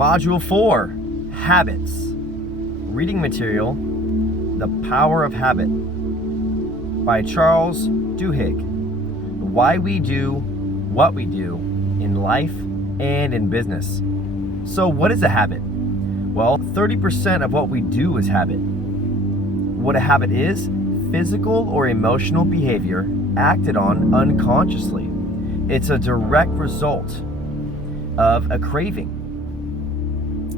Module 4, Habits. Reading material, The Power of Habit by Charles Duhigg. Why we do what we do in life and in business. So what is a habit? Well, 30% of what we do is habit. What a habit is, physical or emotional behavior acted on unconsciously. It's a direct result of a craving.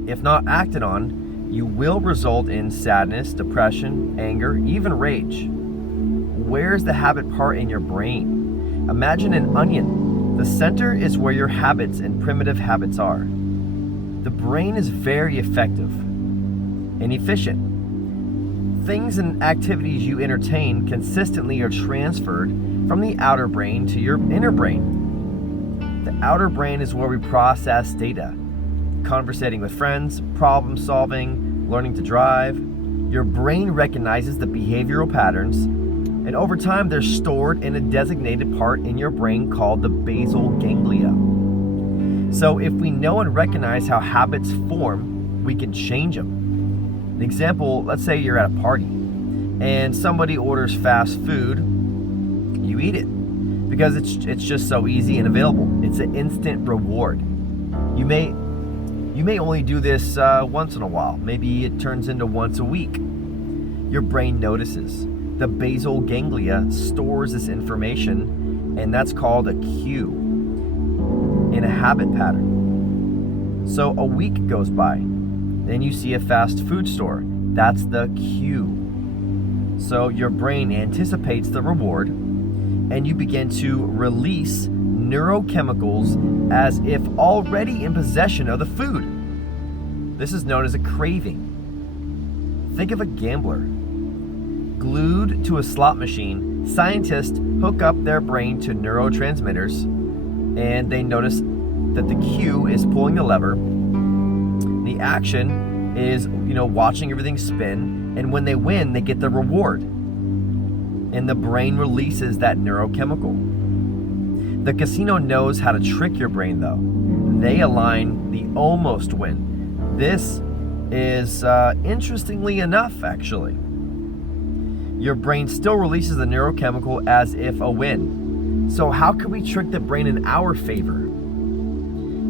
If not acted on, you will result in sadness, depression, anger, even rage. Where's the habit part in your brain? Imagine an onion. The center is where your habits and primitive habits are. The brain is very effective and efficient. Things and activities you entertain consistently are transferred from the outer brain to your inner brain. The outer brain is where we process data, conversating with friends, problem solving, learning to drive. Your brain recognizes the behavioral patterns, and over time they're stored in a designated part in your brain called the basal ganglia. So if we know and recognize how habits form, we can change them. An example, let's say you're at a party and somebody orders fast food. You eat it because it's just so easy and available. It's an instant reward. You may only do this once in a while. Maybe it turns into once a week. Your brain notices. The basal ganglia stores this information, and that's called a cue in a habit pattern. So a week goes by, then you see a fast food store. That's the cue. So your brain anticipates the reward, and you begin to release neurochemicals as if already in possession of the food. This is known as a craving. Think of a gambler. Glued to a slot machine, scientists hook up their brain to neurotransmitters, and they notice that the cue is pulling the lever. The action is, watching everything spin, and when they win, they get the reward. And the brain releases that neurochemical. The casino knows how to trick your brain, though. They align the almost win. This is interestingly enough, actually. Your brain still releases the neurochemical as if a win. So how can we trick the brain in our favor?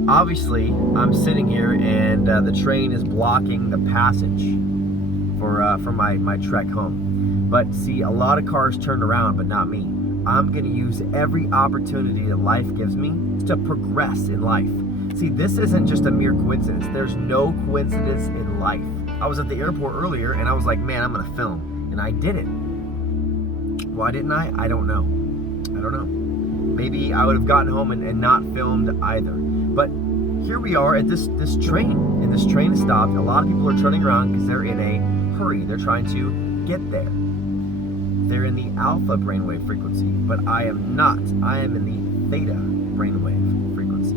Obviously, I'm sitting here and the train is blocking the passage for my trek home. But see, a lot of cars turned around, but not me. I'm going to use every opportunity that life gives me to progress in life. See, this isn't just a mere coincidence. There's no coincidence in life. I was at the airport earlier and I was like, man, I'm going to film. And I did it. Why didn't I? I don't know. Maybe I would have gotten home and not filmed either. But here we are at this train. And this train is stopped. A lot of people are turning around because they're in a hurry. They're trying to get there. They're in the alpha brainwave frequency, but I am not. I am in the theta brainwave frequency.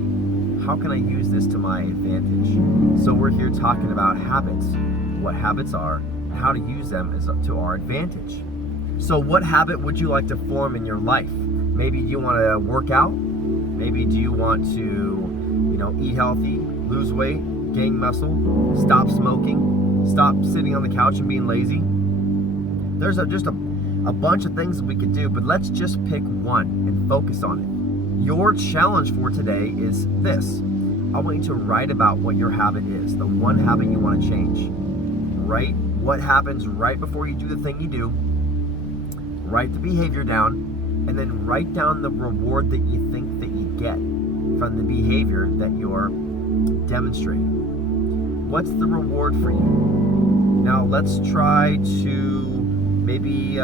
How can I use this to my advantage? So we're here talking about habits, what habits are, and how to use them to our advantage. So what habit would you like to form in your life? Maybe you want to work out. Maybe do you want to, eat healthy, lose weight, gain muscle, stop smoking, stop sitting on the couch and being lazy? There's just a bunch of things that we could do, but let's just pick one and focus on it. Your challenge for today is this. I want you to write about what your habit is, the one habit you want to change. Write what happens right before you do the thing you do. Write the behavior down, and then write down the reward that you think that you get from the behavior that you're demonstrating. What's the reward for you? Now let's try to maybe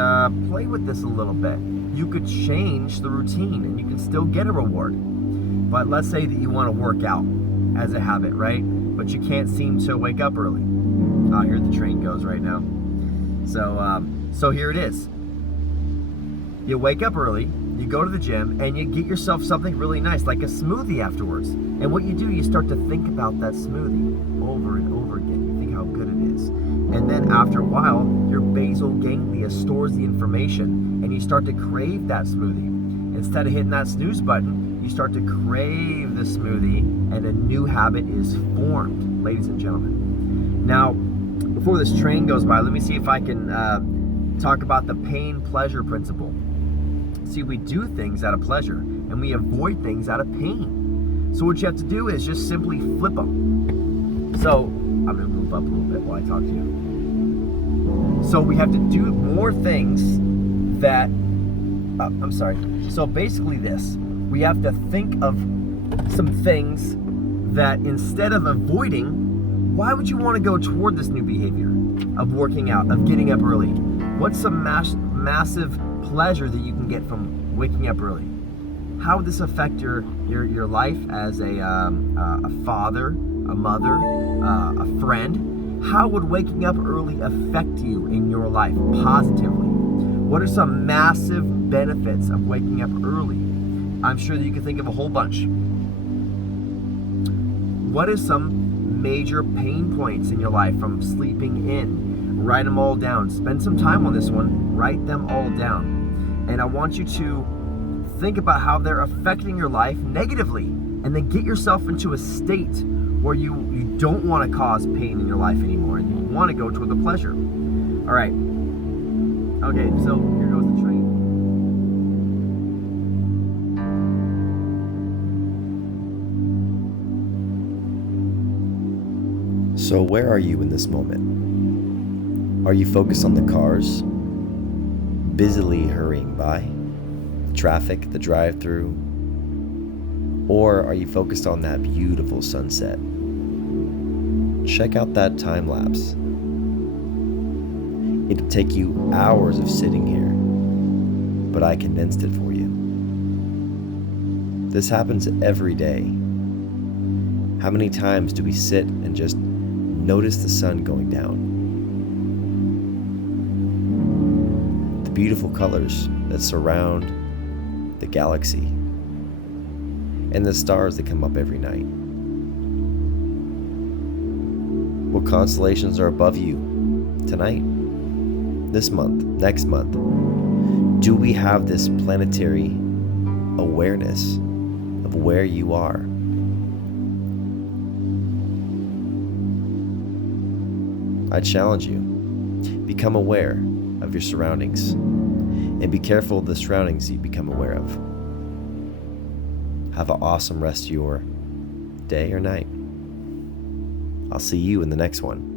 play with this a little bit. You could change the routine and you can still get a reward. But let's say that you want to work out as a habit, right? But you can't seem to wake up early. Here the train goes right now. So here it is. You wake up early, you go to the gym, and you get yourself something really nice, like a smoothie afterwards. And what you do, you start to think about that smoothie over and over again. You think how good it is. And then after a while, your basal ganglia stores the information, and you start to crave that smoothie. Instead of hitting that snooze button, you start to crave the smoothie, and a new habit is formed, ladies and gentlemen. Now, before this train goes by, let me see if I can talk about the pain-pleasure principle. See, we do things out of pleasure, and we avoid things out of pain. So what you have to do is just simply flip them. So, I'm going to move up a little bit while I talk to you. So we have to do more things that, So basically this, we have to think of some things that instead of avoiding, why would you want to go toward this new behavior of working out, of getting up early? What's some massive pleasure that you can get from waking up early? How would this affect your life as a father, a mother, a friend? How would waking up early affect you in your life positively? What are some massive benefits of waking up early? I'm sure that you can think of a whole bunch. What is some major pain points in your life from sleeping in? Write them all down. Spend some time on this one. Write them all down. And I want you to think about how they're affecting your life negatively, and then get yourself into a state where you don't want to cause pain in your life anymore, and you want to go toward the pleasure. All right. Okay, so here goes the train. So where are you in this moment? Are you focused on the cars, busily hurrying by, the traffic, the drive-through? Or are you focused on that beautiful sunset? Check out that time lapse. It'll take you hours of sitting here, but I condensed it for you. This happens every day. How many times do we sit and just notice the sun going down? The beautiful colors that surround the galaxy, and the stars that come up every night. What constellations are above you tonight, this month, next month? Do we have this planetary awareness of where you are? I challenge you, become aware of your surroundings, and be careful of the surroundings you become aware of. Have an awesome rest of your day or night. I'll see you in the next one.